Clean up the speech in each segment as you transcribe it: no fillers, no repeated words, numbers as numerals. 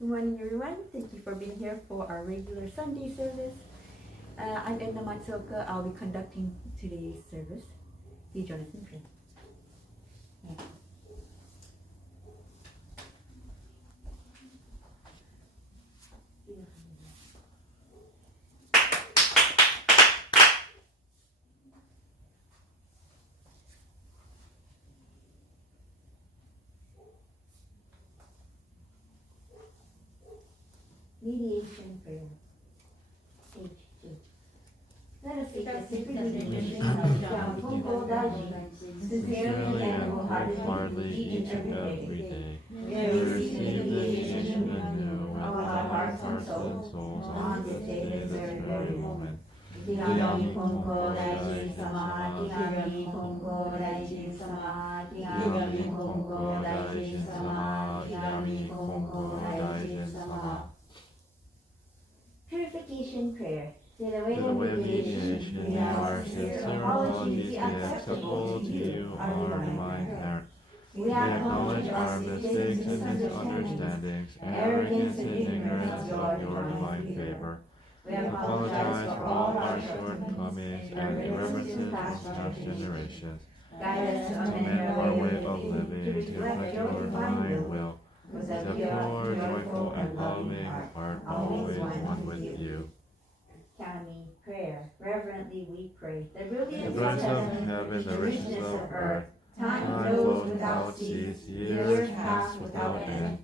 Good morning, everyone. Thank you for being here for our regular Sunday service. I'm Edna Matsuoka. I'll be conducting today's service. Please join us in prayer. Mediation prayer. Stage 2. Let us seek the secret mediation of Konko sincerely and wholeheartedly each and every day. May we receive the mediation of our hearts and souls on this day, this very moment. Tingami Konko Daijin Sama, Tingami Konko Daijin Sama, Tingami Konko Daijin Sama, Tingami Konko Daijin Sama. Purification prayer. Through the way of mediation, we our sincere apologies be acceptable to you, our divine parent. We acknowledge our mistakes and misunderstandings, arrogance and ignorance of your divine favor. We apologize for all our shortcomings and irreverences of past generations. Guide us to amend our way of living, to reflect your divine will. With a pure, joyful, and loving heart, always one with you. Academy prayer. Reverently we pray. The brilliance of heaven, the richness of earth, time flows without cease, years pass without end.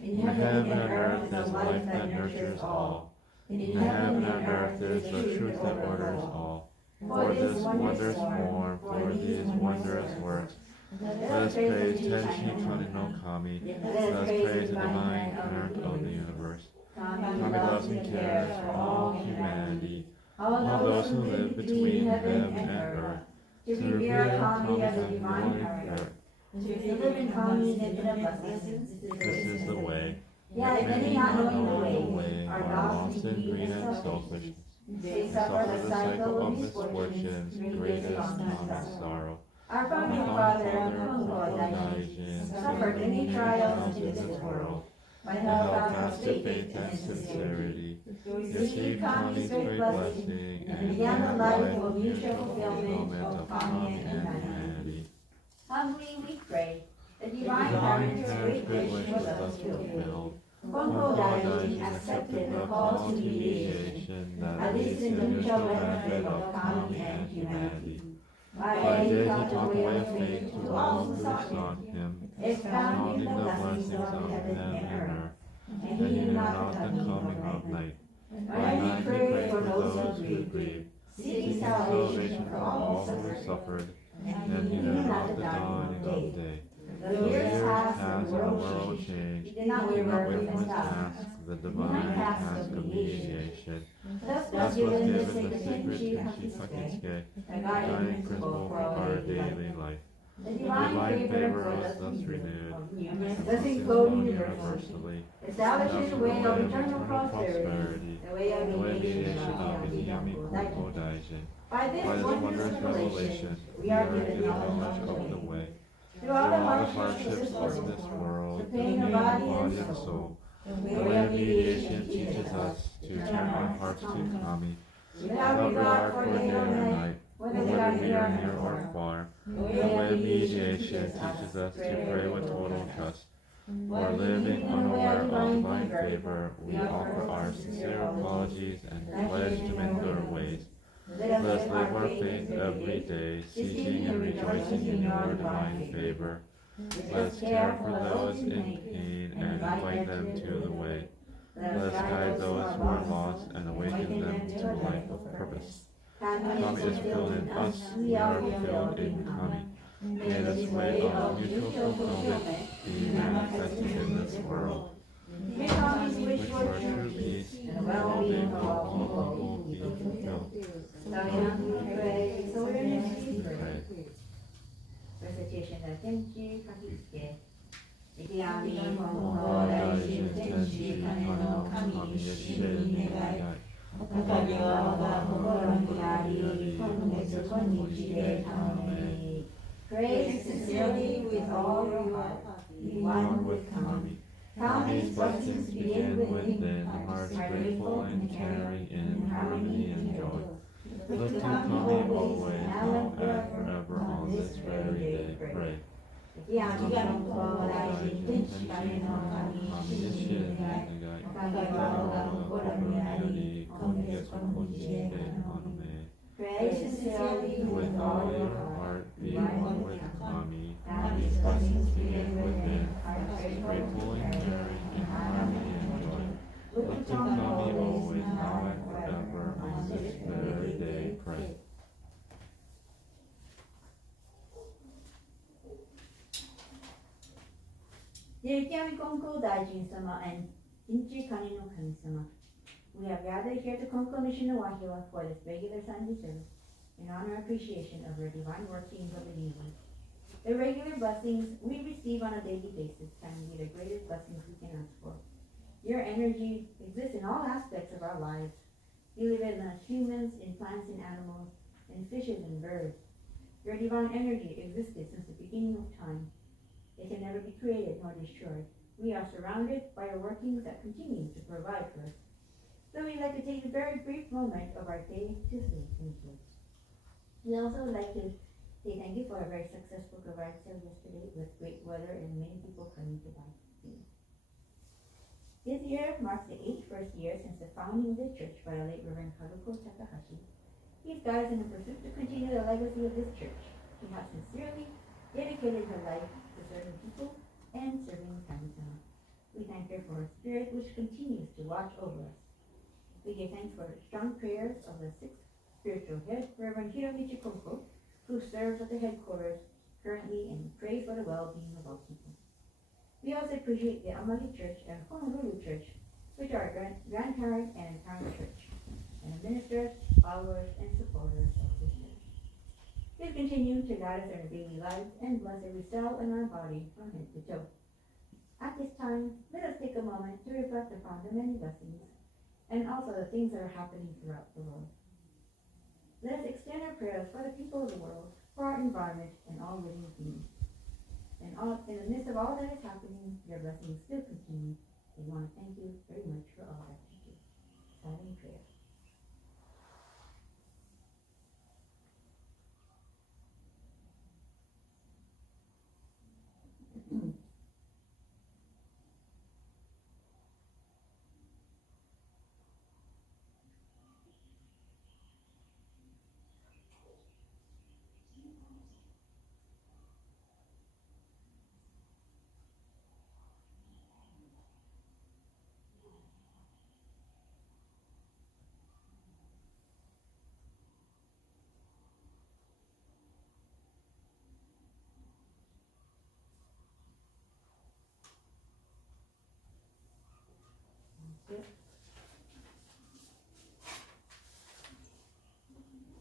In heaven and earth is life that nurtures all. In heaven and earth is the truth that orders all. For this wondrous form, for these wondrous works, let us praise Tenshi Kani no Kami. Let us praise the divine parent of the universe. Kami loves and cares for all humanity, all those who live between heaven and earth. To revere Kami as a divine parent, to live in Kami's infinite blessings. This is the way. Yet many not knowing the way are lost in greed and selfishness. They suffer the cycle of misfortunes, greatest common sorrow. Our founding father, Konko Daijin, suffered many trials in this world, but held fast to faith and sincerity, received Kami's great blessing, and began the life of mutual fulfillment of Kami and humanity. Humbly we pray, the divine parent's great wish was thus fulfilled. Konko Daijin accepted the call to mediation that leads to the mutual benefit of Kami and humanity. By day he taught the way of faith to all who sought him, expounding the blessings of heaven and earth, and he knew not the coming of night. By night he prayed for those who grieved, seeking salvation for all who suffered, and he knew not the dawning of day. The years passed and the world changed. He did not waver from his task, the divine task of mediation. Thus was given the sacred Tenshi, the guiding principle for our daily life. The divine favor was thus renewed, blessing flowed universally, establishing the way of eternal prosperity, the way of mediation of Iyami Konko Daijin. By this wondrous revelation, we are given knowledge of the way. Through all the hardships of this world, the pain of body and soul, the way of mediation teaches us to turn our hearts to Kami, without regard for day or night, whether we are near or far. The way of mediation teaches us to pray with total trust. For living unaware of divine favor, we offer our sincere apologies and pledge to mend our ways. Let us live our faith every day, seeking and rejoicing in your divine favor. Let us care for those in pain and invite them to the way. Let us guide those who are lost and awaken them to a life of purpose. Kami is filled in us, we are filled in Kami. May this way of mutual fulfillment be manifested in this world. May Kami's wish for true peace and well-being of all people be fulfilled. We pray, so earnestly pray. Recitation of Tenshi Kakisuke. Ikiyami Konko Daijin Tenshi Kani no Kami Yeshin Negai. Okagewa wa kokoro ni ari, konetsu konnichi de tame. Pray sincerely with all your heart. Be one with Kami. Kami's blessings be in within, hearts grateful and caring in harmony and joy. Look to Kami always, now and forever on this very day. Pray. Pray sincerely with all your heart, be one with Kami. Kami's blessings begin within, hearts grateful and caring in harmony and joy. Look to Kami always, now and forever on this very day. Pray. Dear Kami Konko Daijin sama and Inchi Kani no Kami-sama, we have gathered here to Konko Mission in Wahiawa for this regular Sunday service in honor and appreciation of your divine workings of the universe. The regular blessings we receive on a daily basis can be the greatest blessings we can ask for. Your energy exists in all aspects of our lives. You live in us humans, in plants and animals, in fishes and birds. Your divine energy existed since the beginning of time. It can never be created nor destroyed. We are surrounded by your workings that continue to provide for us. So we'd like to take a very brief moment of our day to thank you. We also would like to say thank you for a very successful garage sale yesterday with great weather and many people coming to buy things. This year marks the 81st year since the founding of the church by the late Reverend Haruko Takahashi. He's guided in a pursuit to continue the legacy of this church. He has sincerely dedicated her life to serving people and serving Kami-sama. We thank her for her spirit which continues to watch over us. We give thanks for the strong prayers of the 6th spiritual head, Reverend Hiromichi Konko, who serves at the headquarters currently and pray for the well-being of all people. We also appreciate the Amagi Church and Honolulu Church, which are grandparent and parent church, and the ministers, followers, and supporters of this church. Please continue to guide us in our daily lives and bless every cell in our body from head to toe. At this time, let us take a moment to reflect upon the many blessings and also the things that are happening throughout the world. Let us extend our prayers for the people of the world, for our environment, and all living beings. And in the midst of all that is happening, your blessings still continue. We want to thank you very much for all that you do. Silent prayer.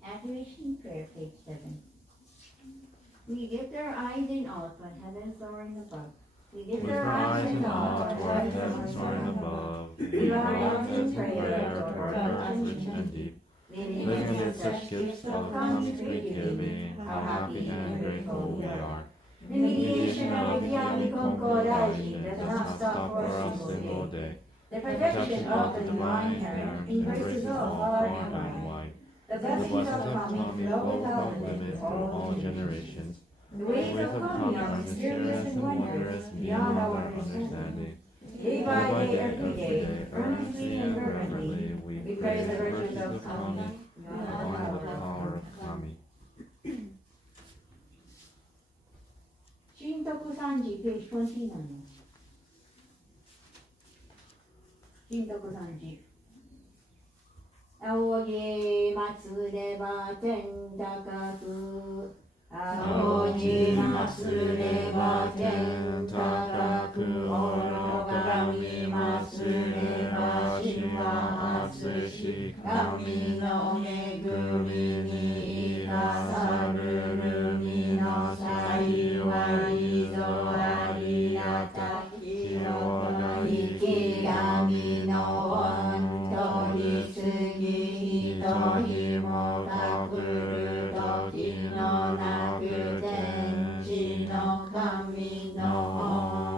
Activation prayer, page 7. We lift our eyes in awe toward heaven soaring above. We lift our eyes in awe toward heaven soaring above. We bow our heads in prayer toward God rich and deep. Living amid such gifts of constant giving, how happy and grateful we are. The mediation of the Yami Konko Daiji does not stop for a single day. The protection of the divine hand embraces all far and wide. The blessings of Kami flow without limit through all generations. The ways of Kami are mysterious and wondrous beyond our understanding. Day by day, every day, earnestly and fervently, we praise the virtues of Kami, beyond the power of Kami. Shintoku Sanji, page 29. Shintoku Sanji. 仰ぎ祭れば天高く仰ぎ祭れば天高く拝み祭れば主は厚し神の恵みに生かさるるみの幸いぞありがたきよ生き神の恩取り次ぎひとひもかくる時のなく天地の神の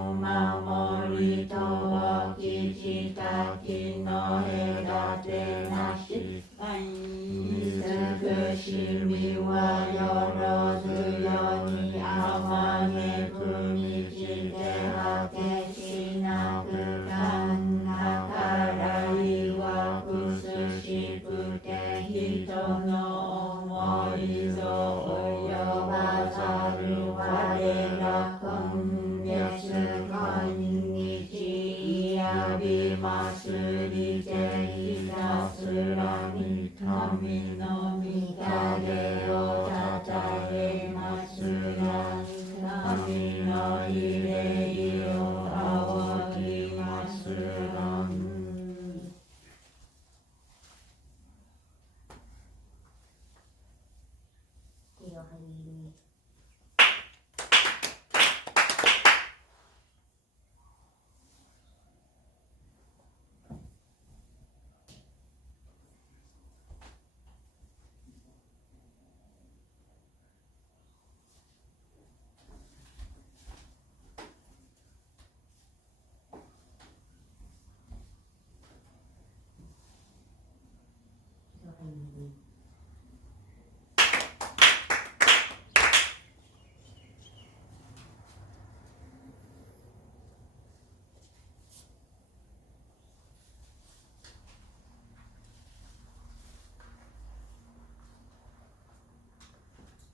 お守りとはきしたきの隔てなし慈しみはよろずよにあまねく満ちて果てしなくかんなからいわくすしくて人の思いぞ及ばざる我ら今月今日やびますりてひたすらに神の御影をたたえますや神の慰霊を仰ぎますが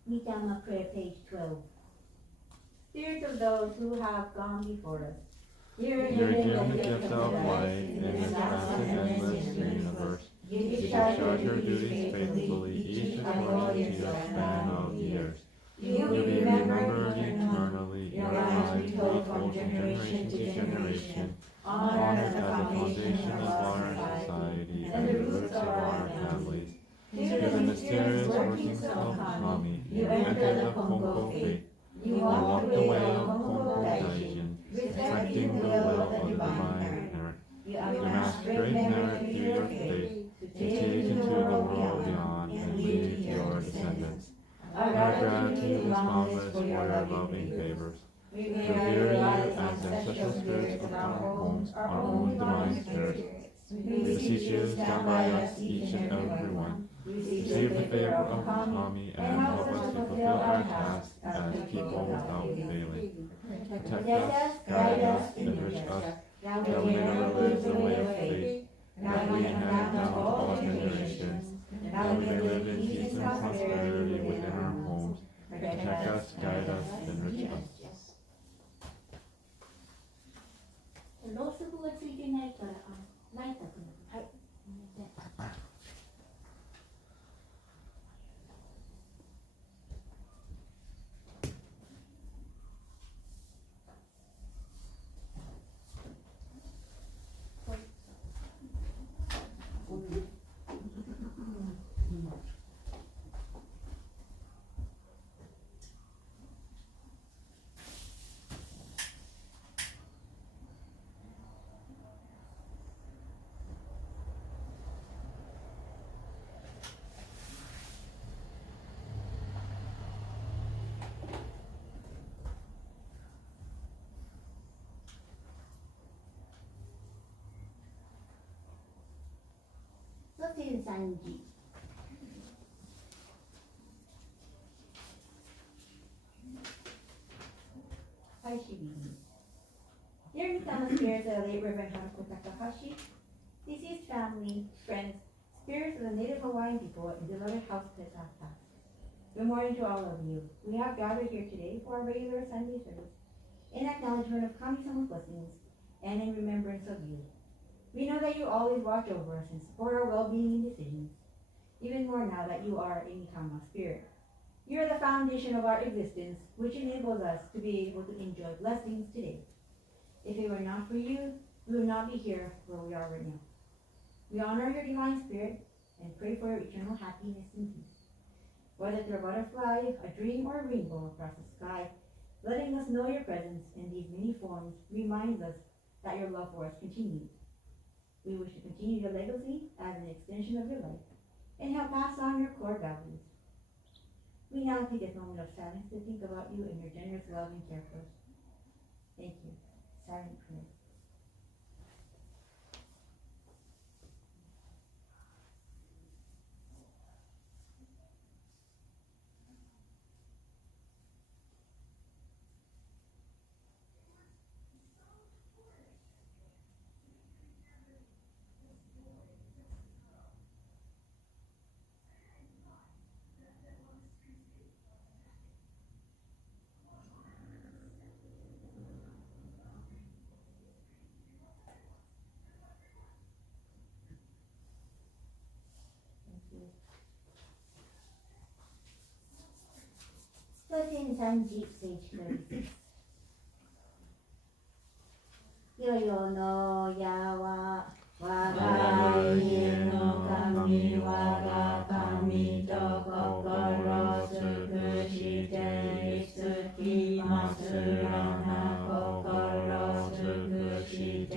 Mitama prayer, page 12. Spirits of those who have gone before us, You're given the gift of life in this vast and endless universe. You discharge your duties faithfully, each according to your span of years. You'll be remembered eternally, your lives equal from generation to generation, honored as the foundation of our society and the roots of our families. Through the mysterious workings of Kami, you entered the Konko faith. You walked the way of Konko Daijin, respecting the will of the divine parent. You amassed great merit through your faith to take into the world beyond and lead your descendants. Our gratitude is boundless for your loving favors. We revere you as ancestral spirits of our homes, our own divine spirits. We beseech you, stand by us, each and every one. Receive the favor of Kami and help us to fulfill our task as people without failing. Protect us, guide us, enrich us, that we may never live the way of faith, that we inherit down to all generations, that we may live in peace and prosperity within our homes. Protect us, guide us, enrich us. ろうそくがついてないから、ライトくん。はい。天三時。はい、しび。Dear Mitama spirits of the late Reverend Hanako Takahashi, deceased family, friends, spirits of the native Hawaiian people and beloved house pets have passed. Good morning to all of you. We have gathered here today for our regular Sunday service in acknowledgement of Kami-sama's blessings and in remembrance of you. We know that you always watch over us and support our well-being and decisions, even more now that you are a Mitama spirit. You are the foundation of our existence, which enables us to be able to enjoy blessings today. If it were not for you, we would not be here where we are right now. We honor your divine spirit and pray for your eternal happiness and peace. Whether through a butterfly, a dream, or a rainbow across the sky, letting us know your presence in these many forms reminds us that your love for us continues. We wish to continue your legacy as an extension of your life and help pass on your core values. We now take a moment of silence to think about you and your generous love and care for us. Thank you. Silent prayer. 13時 page 36よよのやは我が家の神我が神と心尽くしてつきますらな心尽くして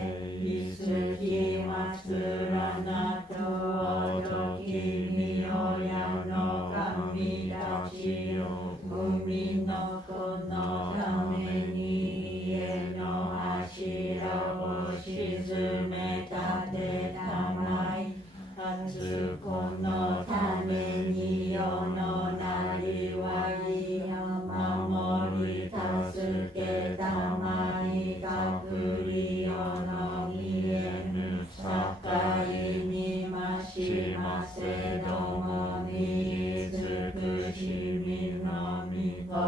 つきますらなとおときみ親の神たちよ海の子のために家の柱を沈め立てたまい初子のために世のなりわいを守り助けたまい隠り世の見えぬ境にましませどもに尽くしみのみ心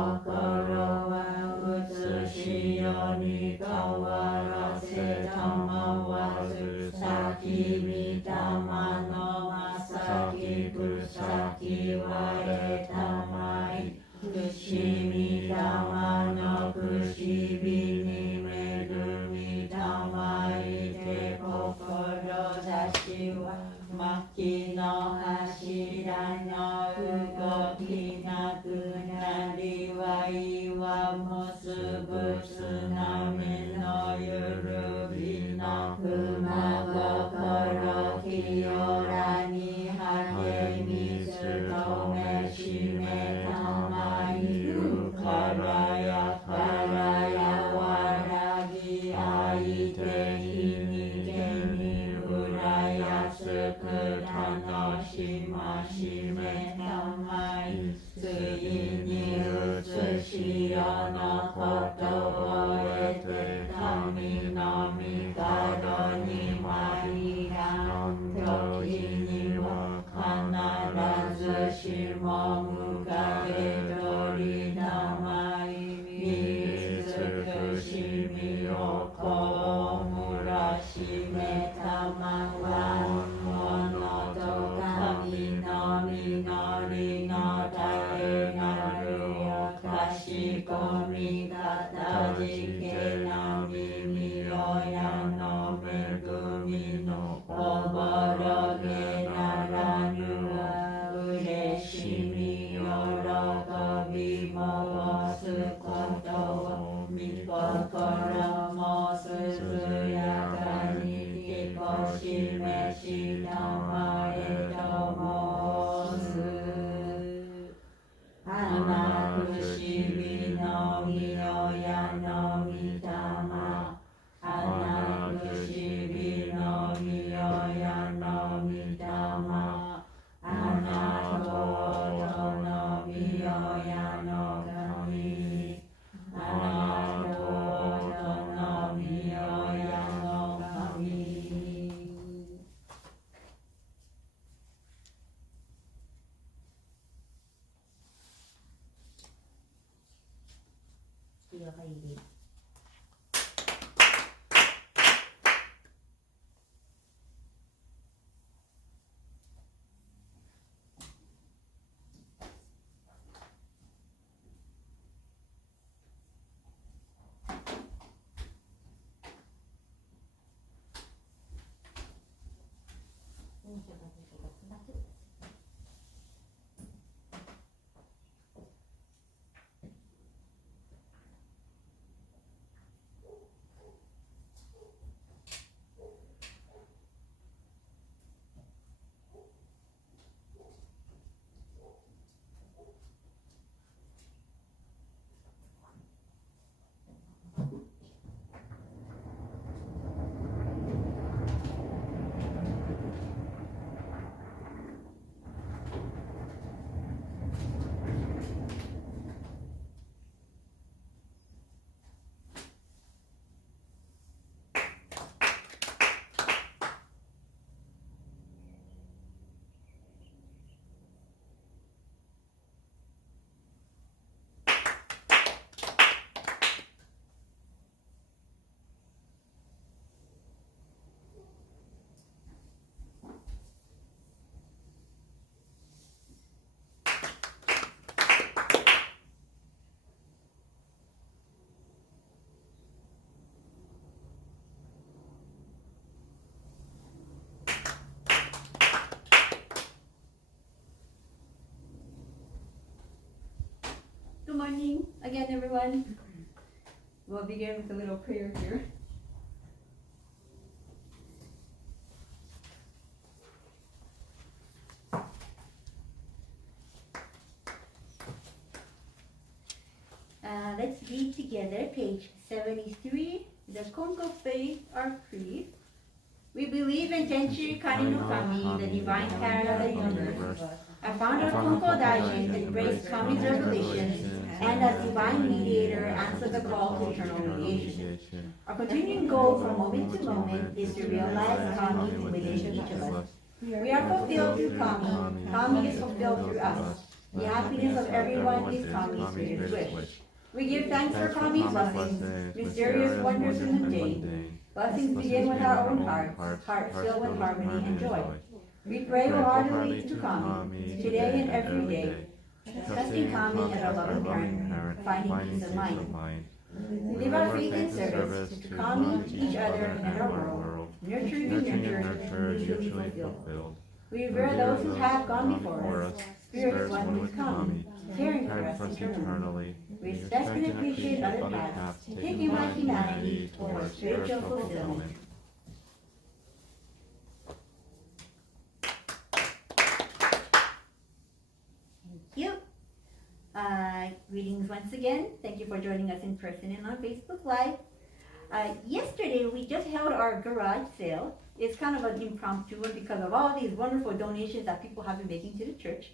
は写しよに変わらせたまわず先みたまのまさき草木割れたまいくしみたまのくしびに恵みたまいて志は薪の柱の動きなくなりわいは結ぶ津波のゆるぎなくま心清らに励み努めしめたまいうからやからやわらぎ相手にけに浦安く楽しましめたまいついに移し世のことを得て神の御門に参らん時には必ずしも迎え取りたまい見尽くしみをこむらしめたまわ物と神の実りの絶えなるよかしこみがたじけな耳親の恵みのおぼろげならぬはうれしみ喜び申すことをみ心もすずやかにきこしめしたまえと申す花くしびのみ親の御霊花くしびのみ親の御霊花とのみ親の神花とのみ親の神息を入り Good morning again, everyone. We'll begin with a little prayer here. Let's read together page 73, the Konko Faith, our creed. We believe in Tenchi Kani no Kami, the divine parent of the universe. Our founder Konko Daijin embraced Kami's revelations and as divine mediator answered the call to eternal radiation. Our continuing goal from moment to moment is to realize Kami within each of us. We are fulfilled through Kami. Kami is fulfilled through us. The happiness of everyone is Kami's greatest wish. We give thanks for Kami's blessings, mysterious wonders in the day. Blessings begin with our own hearts, hearts filled with harmony and joy. We pray wholeheartedly to Kami, today and every day, trusting Kami as our loving parent, finding peace of mind. We live our faith in service to Kami, each other, and our world, nurturing and nurtured, mutually fulfilled. We revere those who have gone before us, spirits one with Kami, caring for us eternally. We respect and appreciate other paths, taking my humanity towards spiritual fulfillment. Thank you. Greetings once again. Thank you for joining us in person and on Facebook Live. Yesterday we just held our garage sale. It's kind of an impromptu one because of all these wonderful donations that people have been making to the church.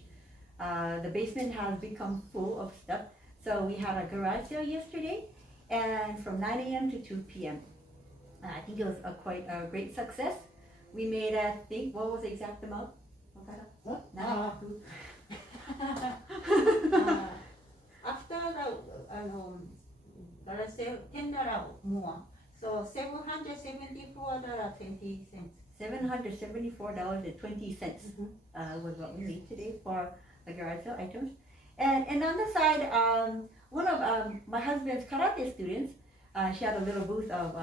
The basement has become full of stuff. So we had a garage sale yesterday, and from 9 a.m. to 2 p.m. I think it was quite a great success. We made, I think, what was the exact amount? After the garage sale, $10 more. So $774.20. $774.20 was what we made today for the garage sale items. And on the side, one of my husband's karate students, she had a little booth of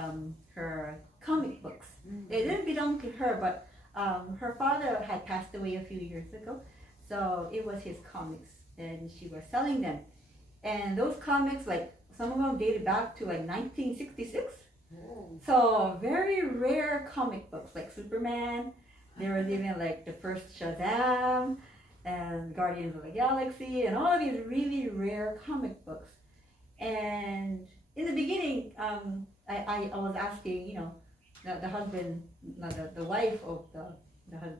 her comic books. It didn't belong to her, but her father had passed away a few years ago, so it was his comics, and she was selling them. And those comics, like some of them dated back to like 1966. So very rare comic books, like Superman. There was even like the first Shazam and Guardians of the Galaxy, and all of these really rare comic books. And in the beginning, I was asking, you know, the husband, the wife of the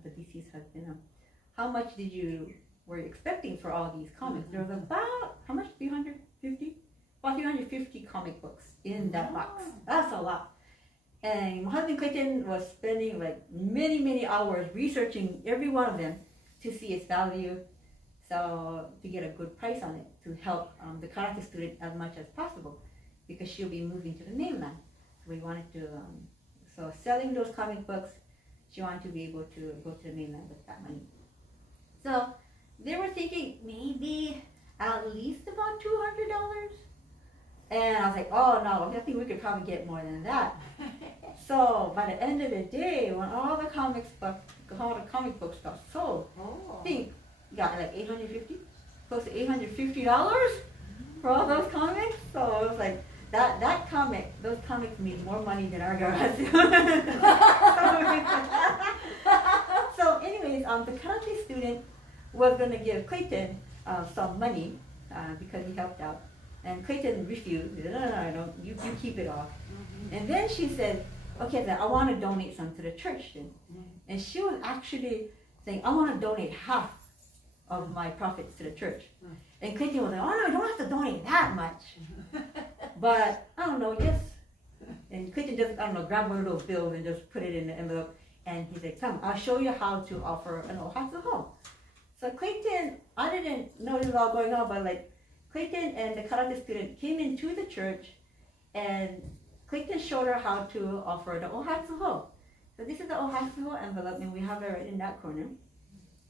deceased husband, how much were you expecting for all these comics? There was about, how much, 350? About 350 comic books in that box. That's a lot. And my husband Clayton was spending like many hours researching every one of them to see its value, so to get a good price on it, to help the karate student as much as possible, because she'll be moving to the mainland. So we wanted to, so selling those comic books, she wanted to be able to go to the mainland with that money. So they were thinking maybe at least about $200. And I was like, oh no, I think we could probably get more than that. So by the end of the day, when all the comic books got sold, I think we got like $850, close to $850 for all those comics. So it was like those comics made more money than our garage. So anyways, the karate student was gonna give Clayton some money because he helped out. And Clayton refused. No, you keep it all. And then she said, okay, then I want to donate some to the church then. And she was actually saying, I want to donate half of my profits to the church. And Clayton was like, oh no, you don't have to donate that much. But I don't know, just, and Clayton just, I don't know, grabbed one of those bills and just put it in the envelope. And he said, come, I'll show you how to offer an ohatsu home. So Clayton, I didn't know this was all going on, but like, Clayton and the karate student came into the church, and Clayton showed her how to offer the ohatsu ho. So this is the ohatsu ho envelope, and we have it right in that corner.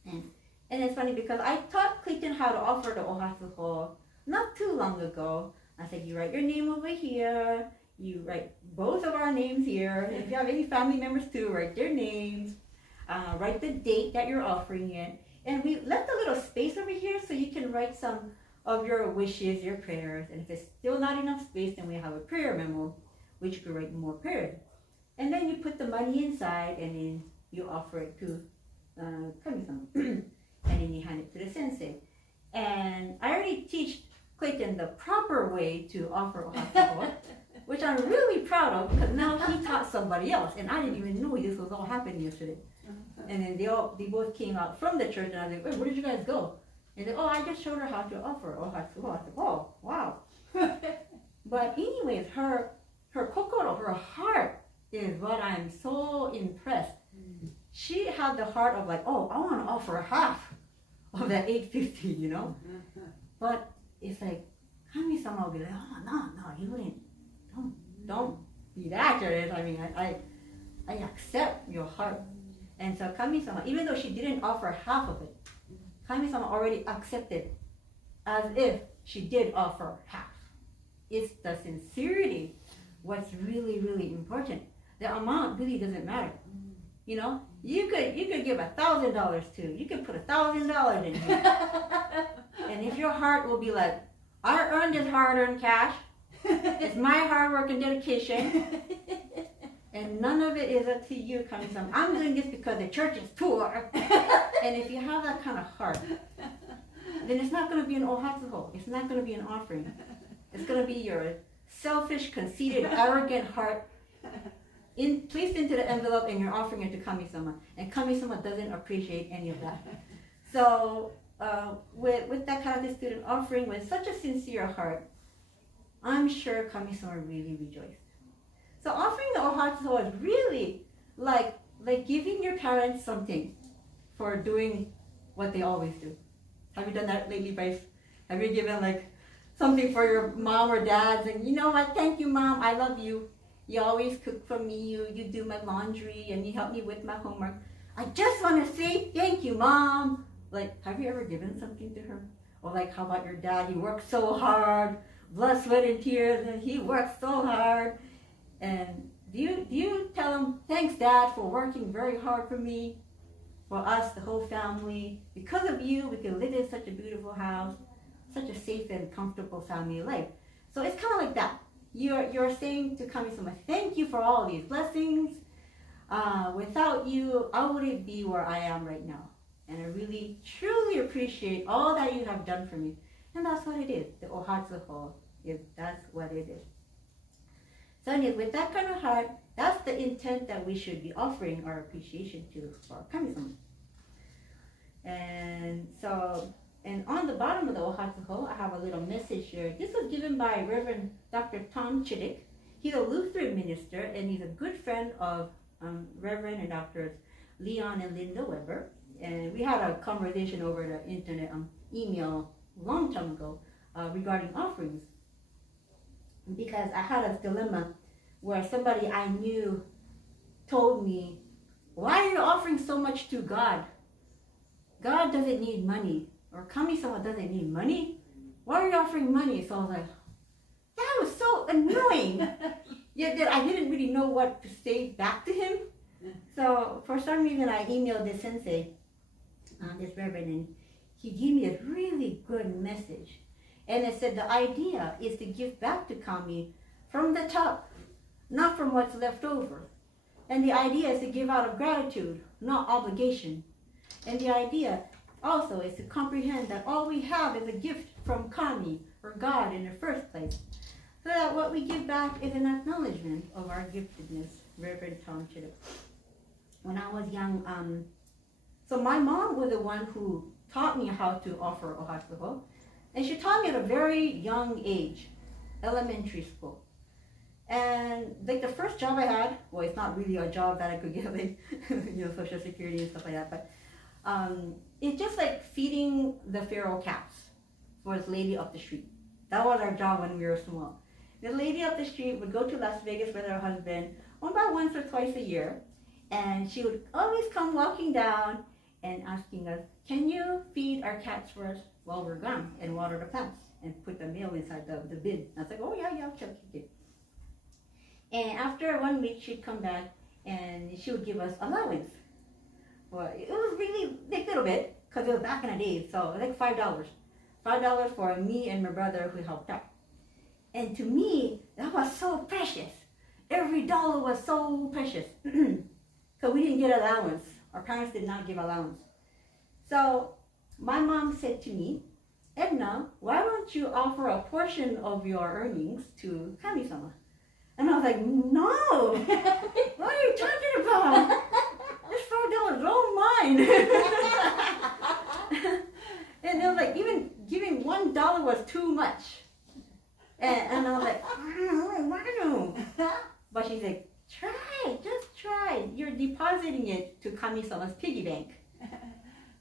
And it's funny because I taught Clayton how to offer the ohatsu ho not too long ago. I said, you write your name over here, you write both of our names here. If you have any family members too, write their names, write the date that you're offering it. And we left a little space over here so you can write some of your wishes, your prayers. And if it's still not enough space, then we have a prayer memo, which you can write more prayers. And then you put the money inside, and then you offer it to Kami-sama. And then you hand it to the sensei. And I already teach Clayton the proper way to offer ohatsuho, which I'm really proud of, because now he taught somebody else, and I didn't even know this was all happening yesterday. And then they both came out from the church, and I was like, wait, where did you guys go? And they said, oh, I just showed her how to offer ohatsuho. I said, oh, wow. But anyways, her kokoro, her heart is what I'm so impressed. She had the heart of like, oh, I want to offer half of that 850, you know? But it's like, Kami-sama will be like, oh, no, you wouldn't. Don't be that generous. I mean, I accept your heart. And so Kami-sama, even though she didn't offer half of it, Kami-sama already accepted as if she did offer half. It's the sincerity what's really, really important. The amount really doesn't matter. You know, you could give $1,000 to, you could put $1,000 in here. And if your heart will be like, I earned this hard-earned cash, it's my hard work and dedication, and none of it is up to you, Kami-sama. I'm doing this because the church is poor. And if you have that kind of heart, then it's not going to be an ohatsuho. It's not going to be an offering. It's going to be your selfish, conceited, arrogant heart placed into the envelope, and you're offering it to Kami-sama. And Kami-sama doesn't appreciate any of that. So with that kind of student offering with such a sincere heart, I'm sure Kami-sama really rejoiced. So offering the ohatsuho is really like giving your parents something for doing what they always do. Have you done that lately, Bryce? Have you given like something for your mom or dad? And you know what? Thank you, Mom. I love you. You always cook for me. You do my laundry and you help me with my homework. I just want to say thank you, Mom. Like, have you ever given something to her? Or like, how about your dad? He worked so hard, blood, sweat, and tears, and he worked so hard. And do you tell him, thanks, Dad, for working very hard for me, for us, the whole family. Because of you, we can live in such a beautiful house, such a safe and comfortable family life. So it's kind of like that. You're saying to Kami-sama, thank you for all these blessings. Without you, I wouldn't be where I am right now. And I really, truly appreciate all that you have done for me. And that's what it is. The ohatsuho, that's what it is. So anyways, with that kind of heart, that's the intent that we should be offering our appreciation to for Kami-sama. And so, and on the bottom of the ohatsuho, I have a little message here. This was given by Reverend Dr. Tom Chittick. He's a Lutheran minister, and he's a good friend of Reverend and Drs. Leon and Linda Weber. And we had a conversation over the internet, email, a long time ago regarding offerings. Because I had a dilemma where somebody I knew told me, why are you offering so much to God? God doesn't need money. Or Kami-sama doesn't need money. Why are you offering money? So I was like, that was so annoying. Yet that I didn't really know what to say back to him. So for some reason I emailed this sensei, this reverend, and he gave me a really good message. And it said the idea is to give back to Kami from the top, not from what's left over. And the idea is to give out of gratitude, not obligation. And the idea also is to comprehend that all we have is a gift from Kami, or God in the first place. So that what we give back is an acknowledgement of our giftedness, Reverend Tom Chittick. When I was young, so my mom was the one who taught me how to offer ohatsuho. And she taught me at a very young age, elementary school. And like the first job I had, well, it's not really a job that I could get like, Social Security and stuff like that, but it's just like feeding the feral cats for this lady up the street. That was our job when we were small. The lady up the street would go to Las Vegas with her husband about once or twice a year, and she would always come walking down and asking us, can you feed our cats for us while we're gone and water the plants and put the meal inside the bin? I was like, oh yeah, okay. And after 1 week, she'd come back and she would give us allowance. Well, it was really like a little bit, because it was back in the day, so it was like $5. $5 for me and my brother who helped out. And to me, that was so precious. Every dollar was so precious. Because we didn't get allowance. Our parents did not give allowance. So my mom said to me, Edna, why don't you offer a portion of your earnings to Kami-sama? And I was like, no, what are you talking about? This $4 all mine. And they were like, even giving $1 was too much. And I was like, why? But she's like, try, just try. You're depositing it to Kami-sama's piggy bank.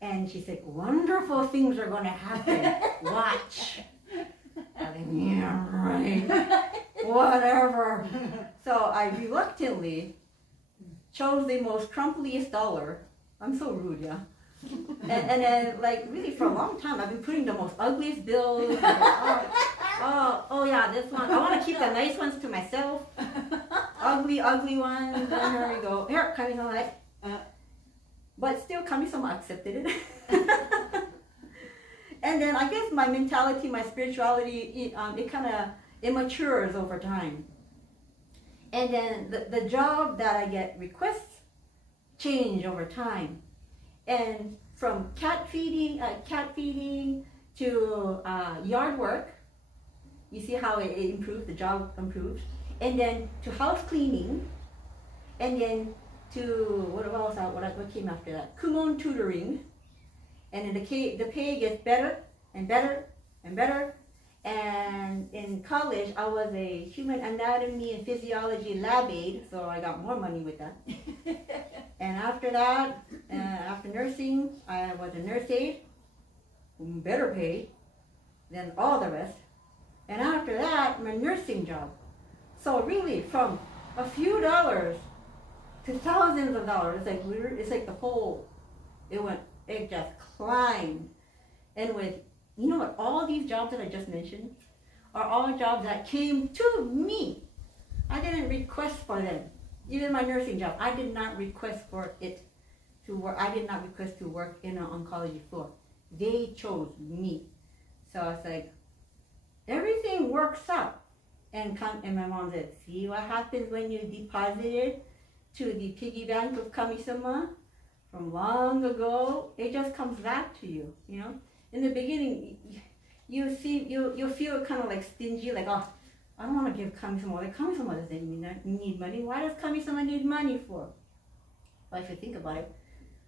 And she said, wonderful things are going to happen. Watch. I was like, yeah, right. Whatever. So I reluctantly chose the most crumpliest dollar. I'm so rude, yeah. And then, like, really for a long time, I've been putting the most ugliest bills. Oh yeah, this one. I want to keep the nice ones to myself. Ugly ones. And here we go. Here, Kami-sama, like. But still, Kami-sama accepted it. And then I guess my mentality, my spirituality, it matures over time. And then the job that I get requests change over time. And from cat feeding to yard work, you see how it improves, the job improves. And then to house cleaning, and then to, what came after that? Kumon tutoring. And then the pay gets better and better and better. And in college, I was a human anatomy and physiology lab aide, so I got more money with that. And after that, after nursing, I was a nurse aide, better paid than all the rest. And after that, my nursing job. So really, from a few dollars to thousands of dollars, it's like the whole, it just climbed. And with, you know what, all these jobs that I just mentioned are all jobs that came to me. I didn't request for them. Even my nursing job, I did not request for it to work. I did not request to work in an oncology floor. They chose me. So it's like, everything works out. And my mom said, see what happens when you deposit it to the piggy bank of Kami-sama from long ago? It just comes back to you, you know? In the beginning, you'll feel kind of like stingy, like, oh, I don't want to give Kami-sama. Like, Kami-sama doesn't need money. Why does Kami-sama need money for? But if you think about it,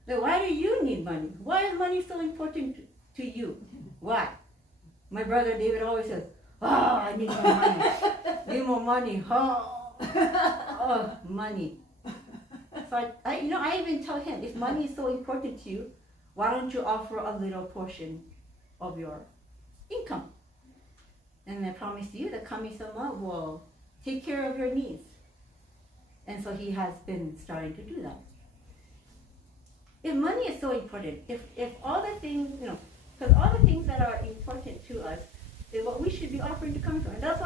like, why do you need money? Why is money so important to you? Why? My brother David always says, oh, I need more money. Need more money. Oh, money. So I even tell him, if money is so important to you, why don't you offer a little portion of your income? And I promise you that Kami-sama will take care of your needs. And so he has been starting to do that. If money is so important, if all the things, because all the things that are important to us is what we should be offering to Kami-sama. And that's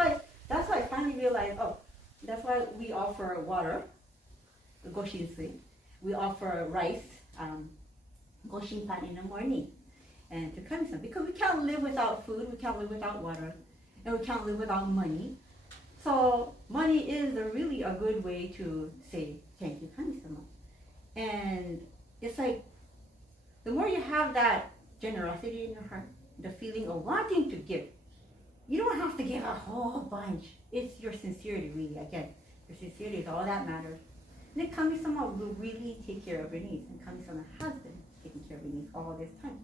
why I finally realized, that's why we offer water, the goshinsui. We offer rice, goshinpan in the morning, and to Kami-sama. Because we can't live without food, we can't live without water, and we can't live without money. So money is really a good way to say thank you, Kami-sama. And it's like, the more you have that generosity in your heart, the feeling of wanting to give, you don't have to give a whole bunch. It's your sincerity, really, again. Your sincerity is all that matters. And then Kami-sama will really take care of your needs. And Kami-sama has been taking care of your needs all this time.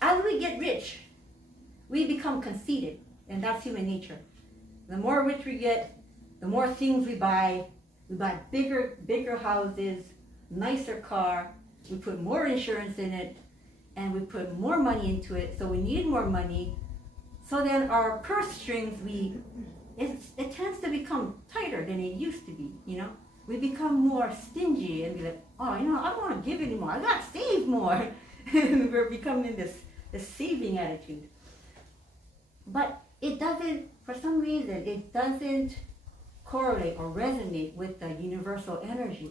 As we get rich, we become conceited. And that's human nature. The more rich we get, the more things we buy. We buy bigger houses, nicer car. We put more insurance in it. And we put more money into it. So we need more money. So then our purse strings, it tends to become tighter than it used to be, We become more stingy and be like, I don't want to give anymore. I got to save more. We're becoming this saving attitude. But it doesn't, for some reason, it doesn't correlate or resonate with the universal energy.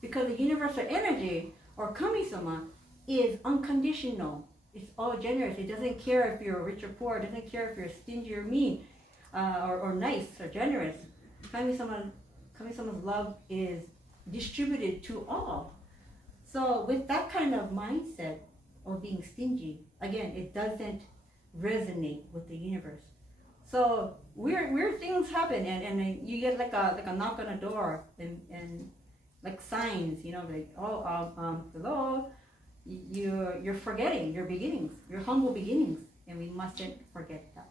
Because the universal energy, or Kami-sama, is unconditional it's all generous. It doesn't care if you're rich or poor. It doesn't care if you're stingy or mean, or nice or generous. Kami-sama's love is distributed to all. So with that kind of mindset of being stingy, again, it doesn't resonate with the universe. So weird things happen, and you get like a knock on a door, and like signs, like, hello, you're forgetting your beginnings, your humble beginnings, and we mustn't forget that.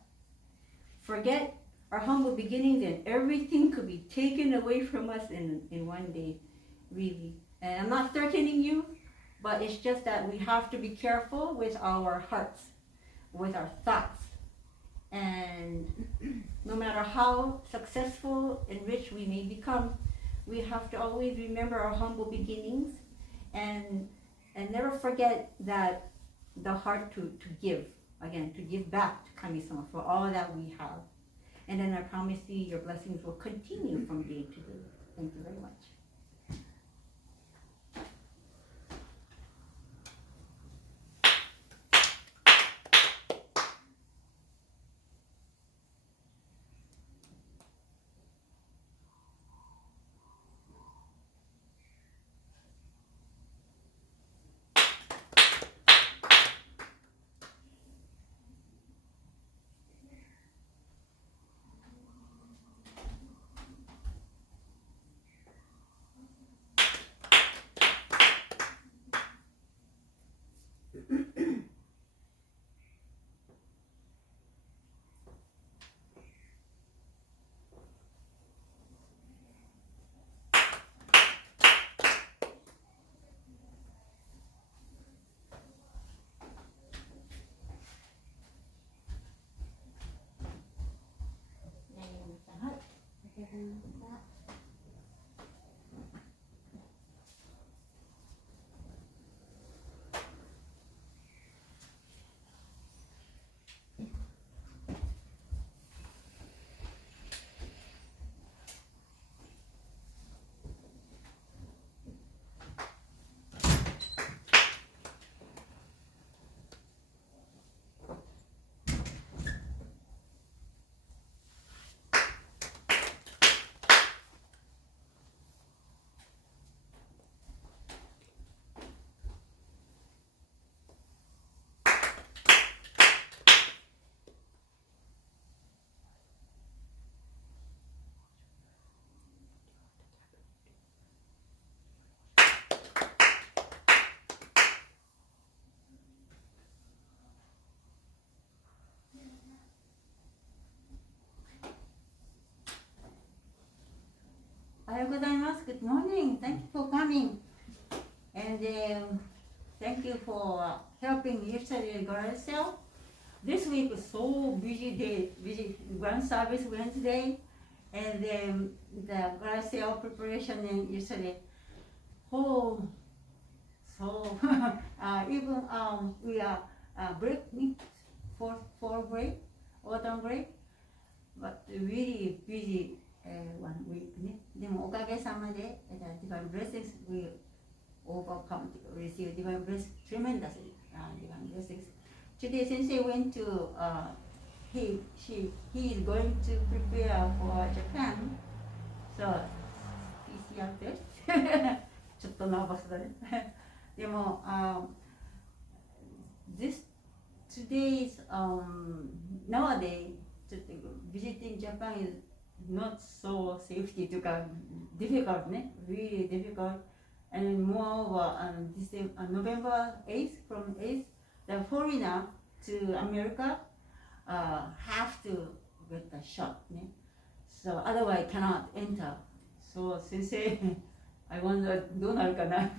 Forget our humble beginnings, and everything could be taken away from us in one day, really. And I'm not threatening you, but it's just that we have to be careful with our hearts, with our thoughts. And no matter how successful and rich we may become, we have to always remember our humble beginnings, and never forget that the heart to give, again, to give back to Kami-sama for all that we have. And then I promise you, your blessings will continue from day to day. Thank you very much. Good morning. Thank you for coming. And thank you for helping yesterday garage sale. This week was so busy grand service Wednesday, and then the garage sale preparation yesterday. Oh, so even we are break for break, autumn break, but really busy 1 week ね。でもおかげさまで divine blessings we overcome to receive divine blessings, tremendous divine blessings. Today Sensei went to he is going to prepare for Japan, so PCR test ちょっとナーバスだね。でもtoday's nowadays visiting Japan is not so safety to ka difficult, ne? Really difficult. And moreover, November 8th, from 8th, the foreigner to America have to get the shot, ne? So otherwise cannot enter. So Sensei, I wonder, どうなるかな?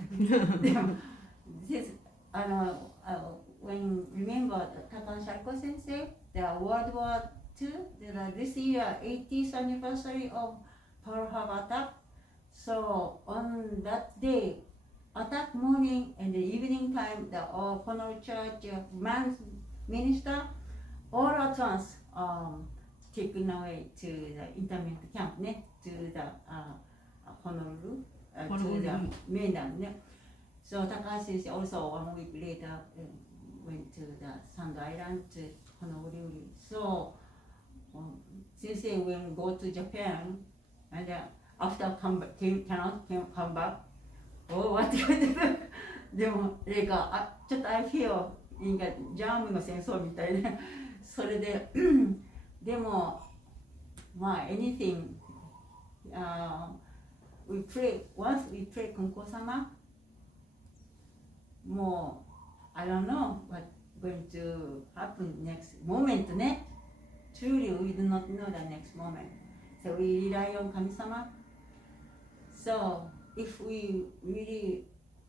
This when remember Takashako Sensei, the World War II, this year 80th anniversary of Pearl Harbor attack. So on that day, attack morning and the evening time, the Honor Church man's minister all at once taken away to the internment camp, ne? To the Honolulu, to the mainland. Ne? So Takashi also 1 week later went to the Sand Island to Honolulu. So sensei will go to Japan and after cannot come back. Oh, what to do? でも、ちょっと I feel ジャーマンの戦争みたいな。それで、でも、まあ、anything, we pray, once we pray 金光様、もう、I don't know what's going to happen next moment ね。Truly, we do not know the next moment. So we rely on 神様。So, if we really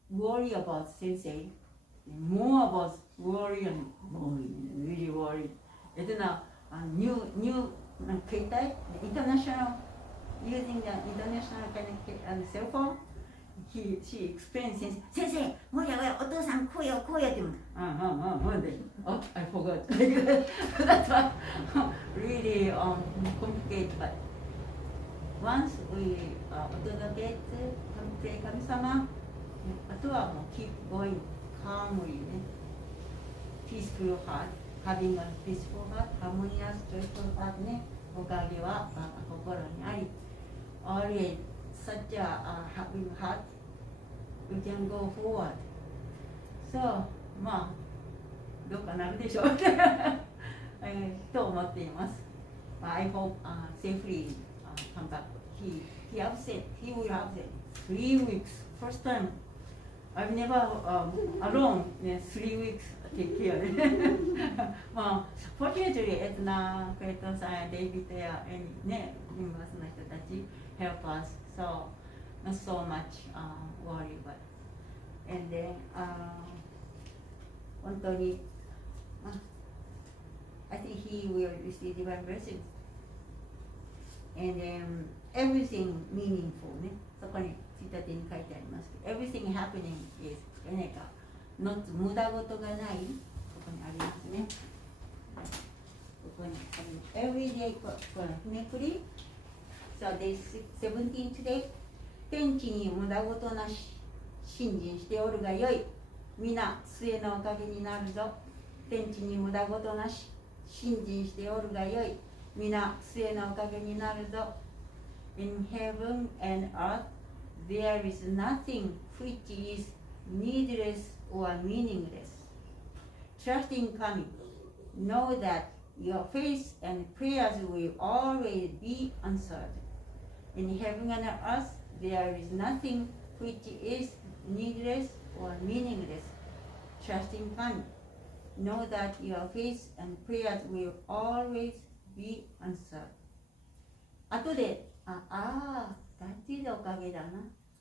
worry about sensei, more about worry, really worry. It's a new international, using the international cell phone. She explains, Sensei, もやもや、お父さんこうよこうよって言うの。Oh, I forgot. That's why really complicated. But once we お届けて神様、あとはもう keep going calmly ね。Peaceful heart, having a peaceful heart, harmonious, joyful heart ね。おかげは心にあり。Always such a happy heart, we can go forward. So, まあ、どうかなるでしょうと思っています。I hope safely come back. He will have said 3 weeks. First time. I've never alone 3 weeks take care. まあ、fortunately, エトナ、クレイトンさん、デイビッドやね、ニンバスの人たち help us. So, not so much worry, but and then 本当に、I think he will receive divine blessings. And then everything meaningful ね、そこについた手に書いてありますけど、everything happening is 何か not 無駄事がない、ここにありますね。ここにevery day このひねくり。So day 17 today. 天地に無駄事なし、信心しておるがよい。皆末のおかげになるぞ。天地に無駄事なし、信心しておるがよい。皆末のおかげになるぞ。In heaven and earth, there is nothing which is needless or meaningless. Trust in coming. Know that your faith and prayers will always be answered. In heaven and earth, there is nothing which is needless or meaningless. Trust in coming. Know that your faith and prayers will always be answered. 後で、that is おかげだなっ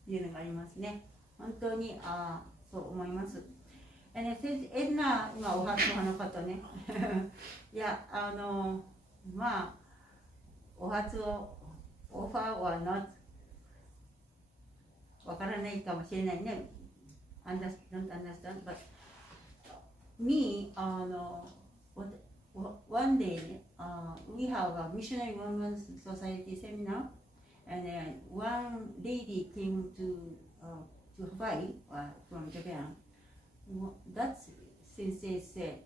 ていうのがありますね。本当に、そう思います。ね、エンナ、今お初の方ね。いや、まあ、お初を、オファーは not わからないかもしれないね。don't understand, but me, one day, we have a missionary women's society seminar, and then one lady came to Hawaii from Japan. That sensei said,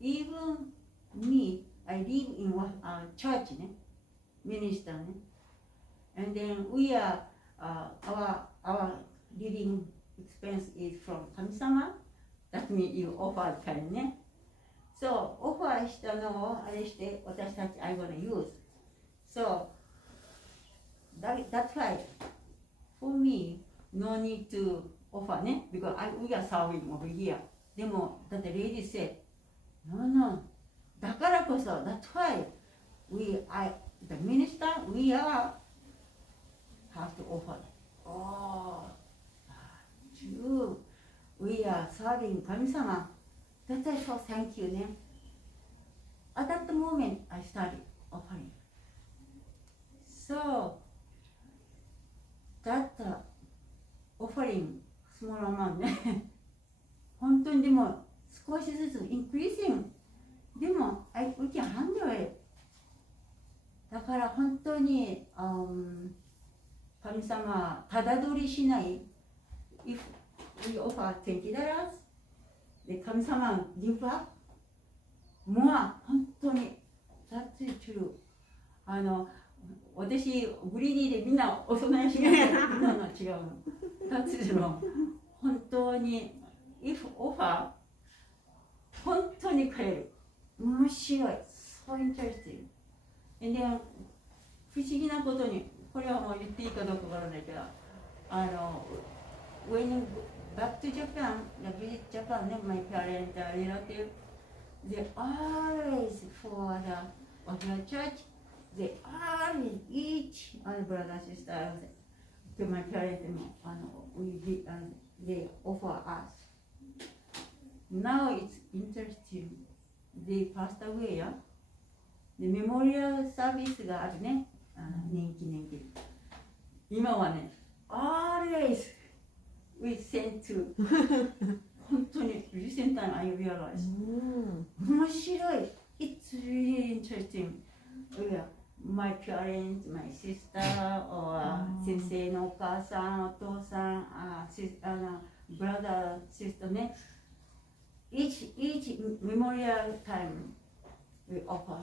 even me, I live in a church, minister, and then we are our living expense is from 神様。That means you offer からね。So, オファーしたのをあれして私たち I wanna use. So, that's why for me, no need to offer ね。Because we are serving over here. でも、だって lady said, no. だからこそ、that's why the minister, we have to offer. Oh, true. We are serving 神様。That's why so thank you ね。At that moment, I started offering. So, that offering small amount ね。本当にでも少しずつ increasing。でも、we can handle it。だから本当に、神様、ただ取りしない。If we offer $20, で、神様 give up? もう本当に That's true。私、グリーディーでみんなお供えしながら、みんなの違うの。That's true。本当に、if offer、本当にくれる。面白い。So interesting。で、不思議なことに、これはもう言っていいかどうかわからないけど、when back to Japan, visit Japan, my parents, relative, they always for the church, they always each brother sister to my parents, they offer us. Now it's interesting. They passed away, yeah? The memorial service があるね。年金。今はね、always we send to 本当に recent time I realize 面白い It's really interesting. My parents, my sister, or 先生のお母さん、お父さん、brother, sister ね。Each memorial time we offer.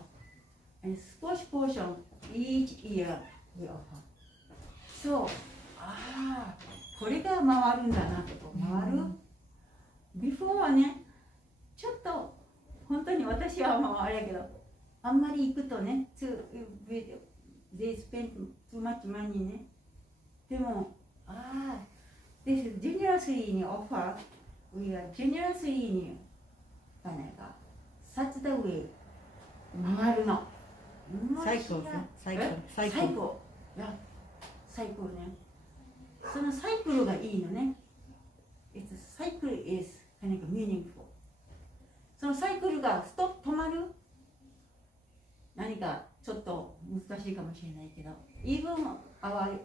And sports portion each year we offer. So, これが回るんだなと回る。Before はね、ちょっと本当に私はあれやけど、あんまり行くとね、they spend too much money ね。でも、this generously に offer, we are generously に、such the way 回るの。最高ね。最高ね。そのサイクルがいいのね。サイクル is kind of meaningful。そのサイクルがストップ止まる何かちょっと難しいかもしれないけど even our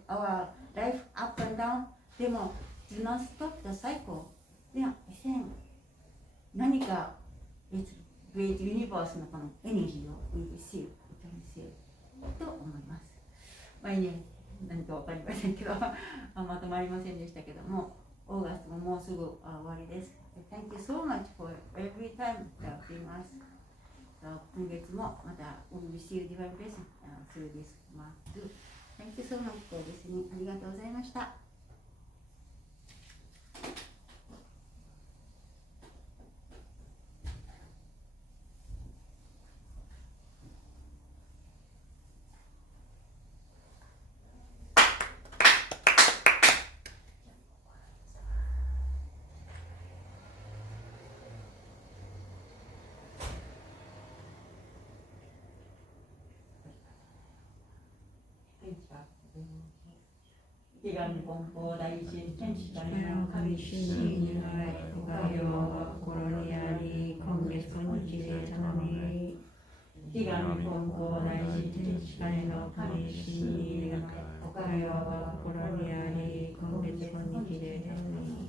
life up and down でも do not stop the cycle でも何か it's great universe のこのエネルギーを we receive と思います。毎年何かわかりませんけどまとまりませんでしたけども、オーガストももうすぐ終わりです。Thank you so much for every time that we must. 今月もまた we receive divine blessing through this month too. Thank you so much for listening. ありがとうございました。祈願根本大神天使大の神主に願い、ご加業が心にあり、今月今日で頼み。祈願根本大神天使大の神主に願い、ご加業が心にあり、今月今日で頼み。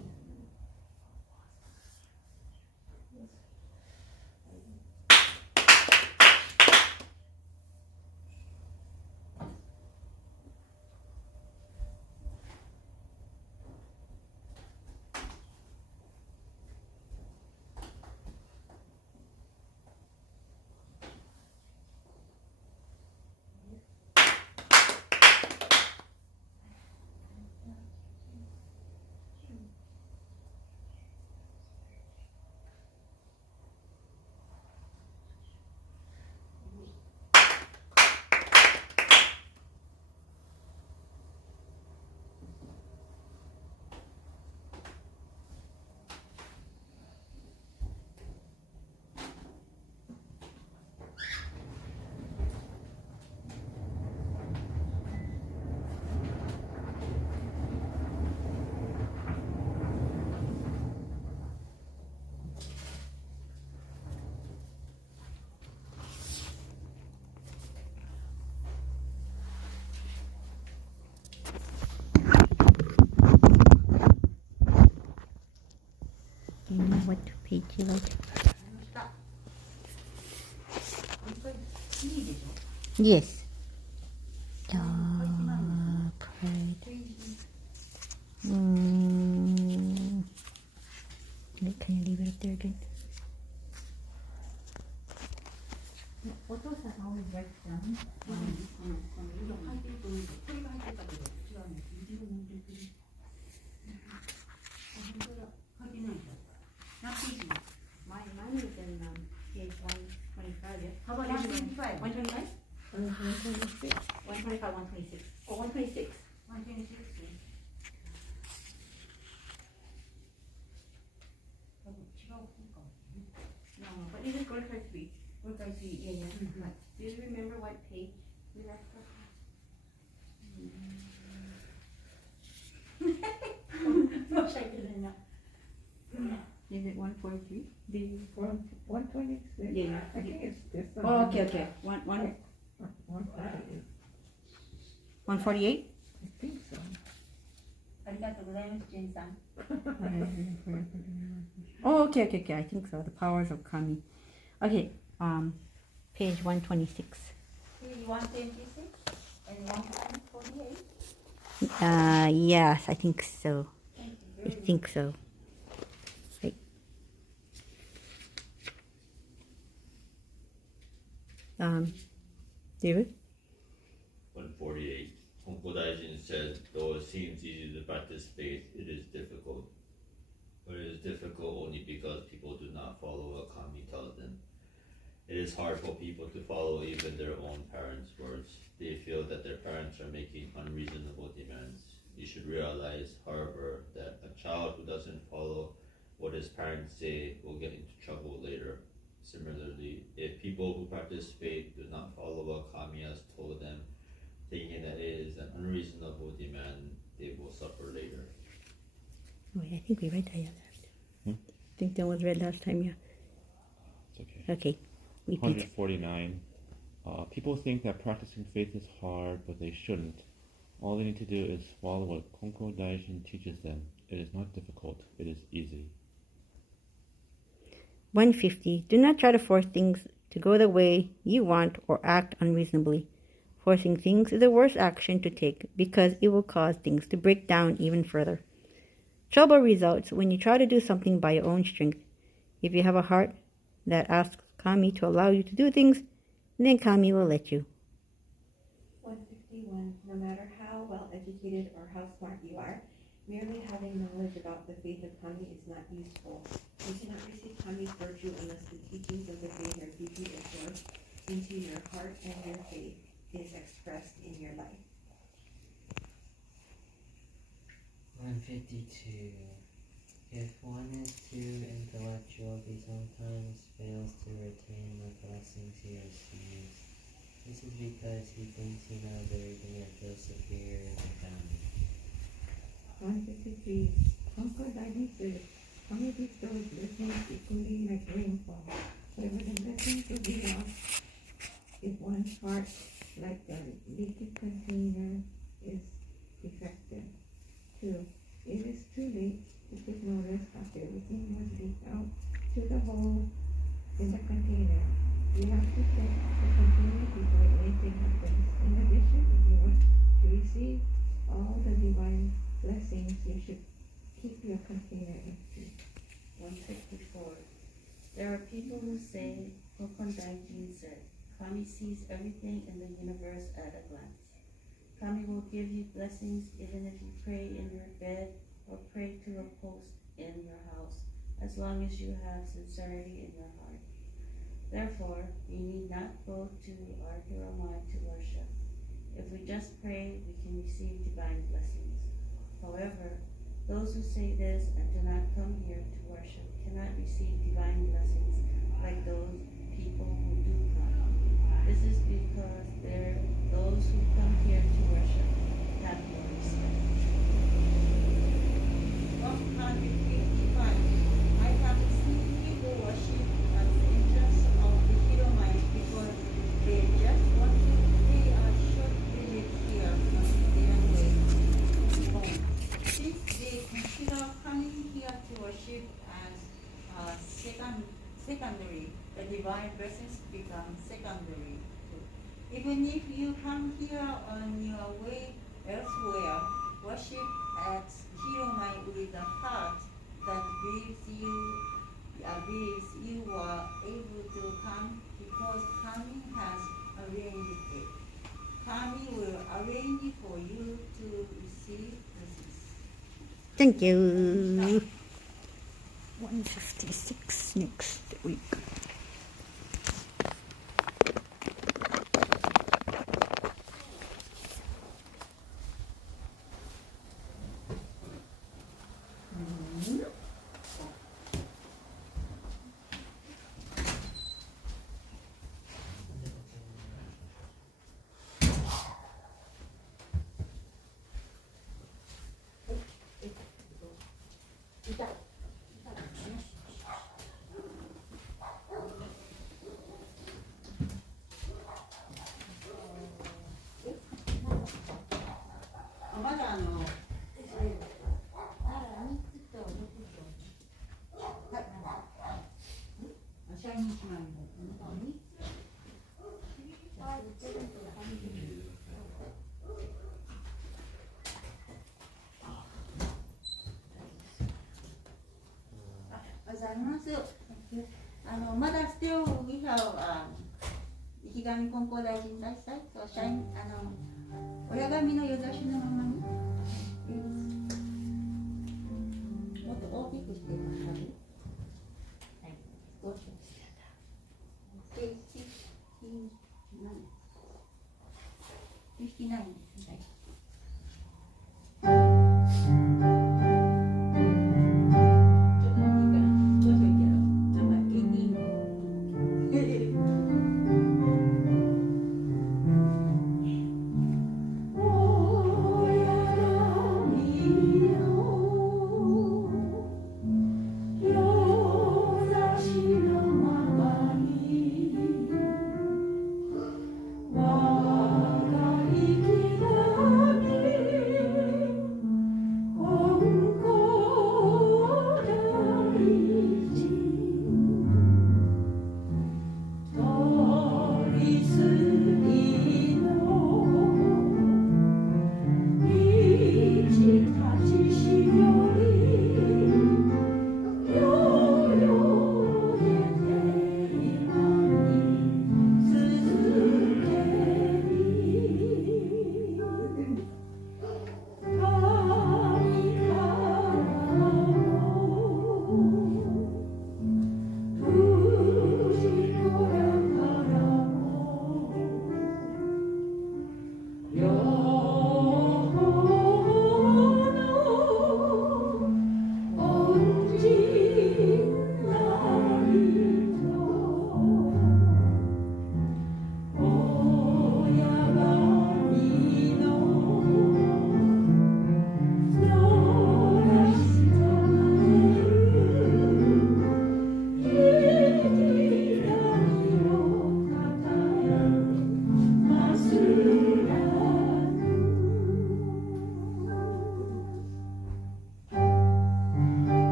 What page you like? Yes. Pride. Can you leave it up there again? 125. 125? 126. 125, 126. Oh, 126. 126. 多分違う方かも。 No, but this is Golkar 3. これから次。 Yeah, yeah. Right. Do you remember what page we left off? 申し訳ないな。Is it 143? The 126. Yeah. I think it's this one. Oh, okay, okay. 148? 148. I think so. ありがとうございます、ジェンさん。Oh, okay, okay, okay. I think so. The powers of kami. Okay, page 126. 126 and 148. Yes, I think so. Thank you I very think so. Right. David? 148. Konko Daijin said, though it seems easy to practice faith, it is difficult. But it is difficult only because people do not follow what Kami tells them. It is hard for people to follow even their own parents' words. They feel that their parents are making unreasonable demands. You should realize, however, that a child who doesn't follow what his parents say will get into trouble later. Similarly, if people who practice faith do not follow what Kami has told them, thinking that it is an unreasonable demand, they will suffer later. Wait, I think we read that last. Hmm? I think that was read last time, yeah. It's okay. Okay. Repeat. 149. People think that practicing faith is hard, but they shouldn't. All they need to do is follow what Konko Daijin teaches them. It is not difficult, it is easy. 150. Do not try to force things to go the way you want or act unreasonably. Forcing things is the worst action to take because it will cause things to break down even further. Trouble results when you try to do something by your own strength. If you have a heart that asks Kami to allow you to do things, then Kami will let you. 151. No matter how well educated or how smart you are, merely having knowledge about the faith of Kami is not useful. You cannot receive Kami's virtue unless the teachings of the faith are deeply absorbed into your heart and your faith is expressed in your life. 152. If one is too intellectual, he sometimes fails to retain the blessings he receives. This is because he thinks he knows everything and feels superior in the family. 153. Konko Daijin says, Kami bestows blessings equally like rainfall. However, the blessings will be lost if one's heart, like the leaky container, is defective. 2. It is too late to take notice after everything was leaked out to the hole in the container. You have to check the container before anything happens. In addition, if you want to receive all the divine blessings, you should keep your container empty. 154. There are people who say, Konko Daijin said, Kami sees everything in the universe at a glance. Kami will give you blessings even if you pray in your bed or pray to a post in your house, as long as you have sincerity in your heart. Therefore, you need not go to our Hiramai to worship. If we just pray, we can receive divine blessings. However, those who say this and do not come here to worship cannot receive divine blessings like those people who do come. This is because those who come here to worship have no respect. 155. I have seen people worship at the entrance of the Hiromai because they just want to pay a short visit here on their way home. Since they consider coming here to worship as secondary, the divine blessings become secondary too. Even if you come here on your way elsewhere, worship at Hiromai with a heart that believes you were able to come because Kami has arranged it. Kami will arrange for you to receive blessings. Thank you. 156 next week. ます。まだ still we have 池上金光大臣大祭と社員親神の夜差しのままにもっと大きくしてますかね。はい。少し。59です。はい。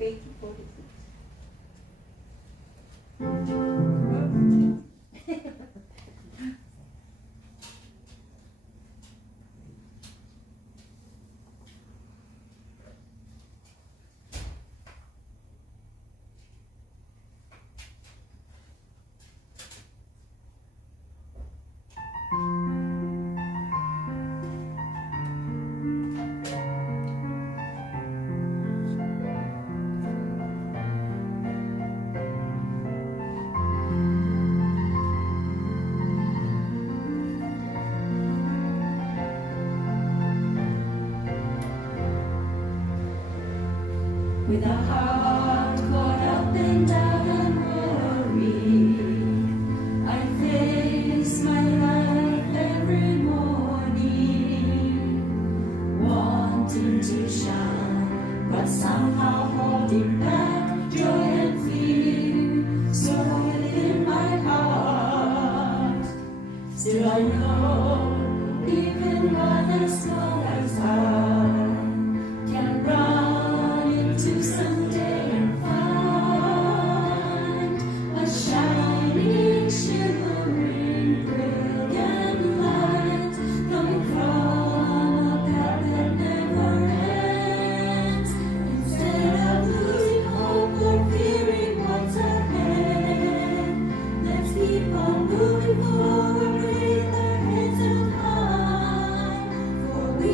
page 46. With a heart caught up in doubt and worry, I face my life every morning, wanting to shine, but somehow holding back joy and fear, so within my heart. Still I know, even one as small as I can run into someday and find a shining, shimmering, brilliant light coming from a path that never ends. Instead of losing hope or fearing what's ahead, let's keep on moving forward with our heads held high, for we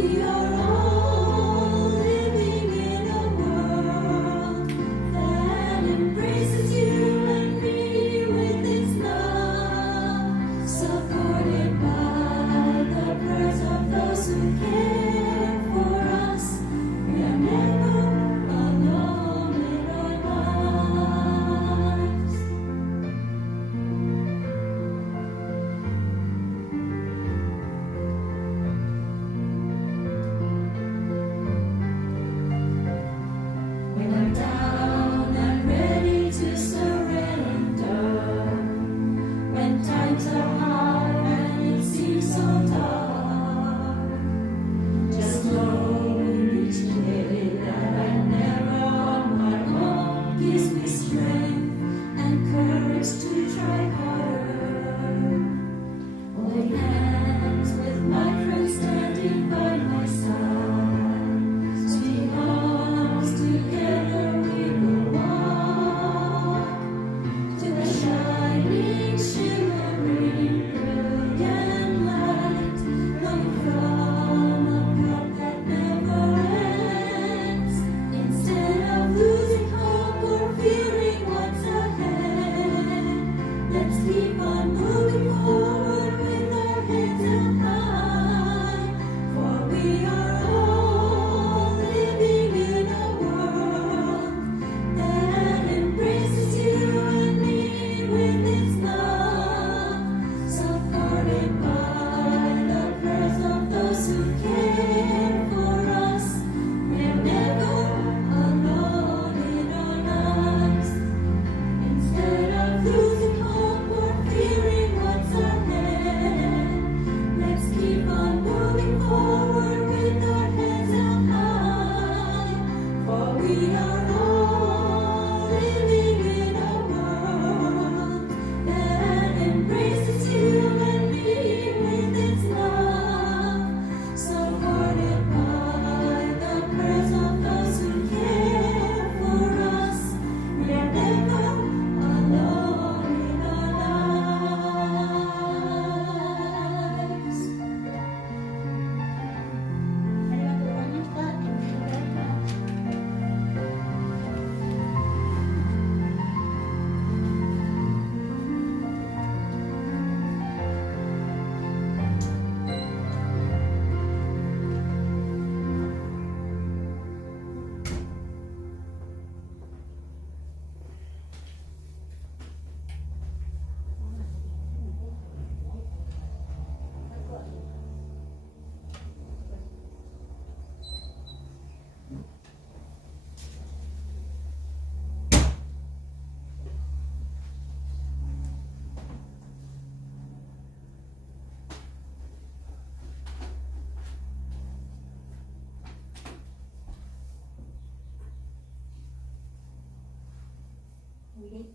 Ready?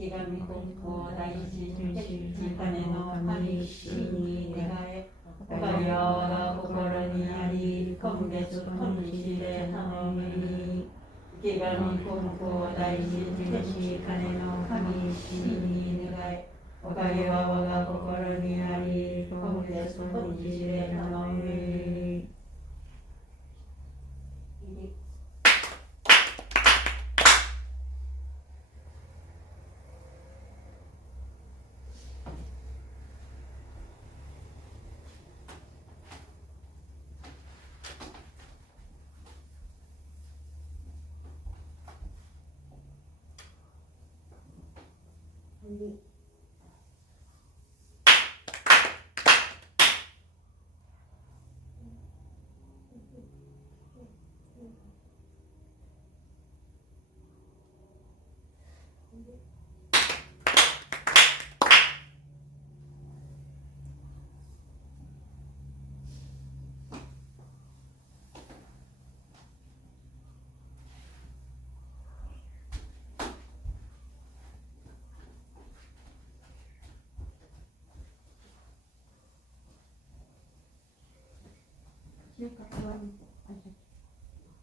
池上金光大師天地金の神死に願えおかげは我が心にあり今月今日で頼み池上金光大師天地金の神死に願えおかげは我が心にあり今月今日で頼み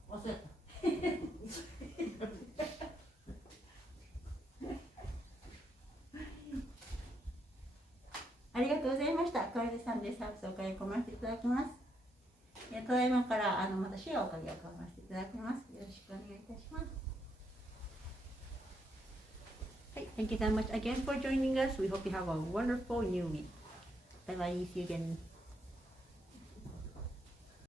忘れたありがとうございました。これでサンデーサービスをおかげ込ませていただきます。ただいまからまた主やおかげを込ませていただきます。よろしくお願いいたします。Right, thank you so much again for joining us. We hope you have a wonderful new week. Bye bye. See you again.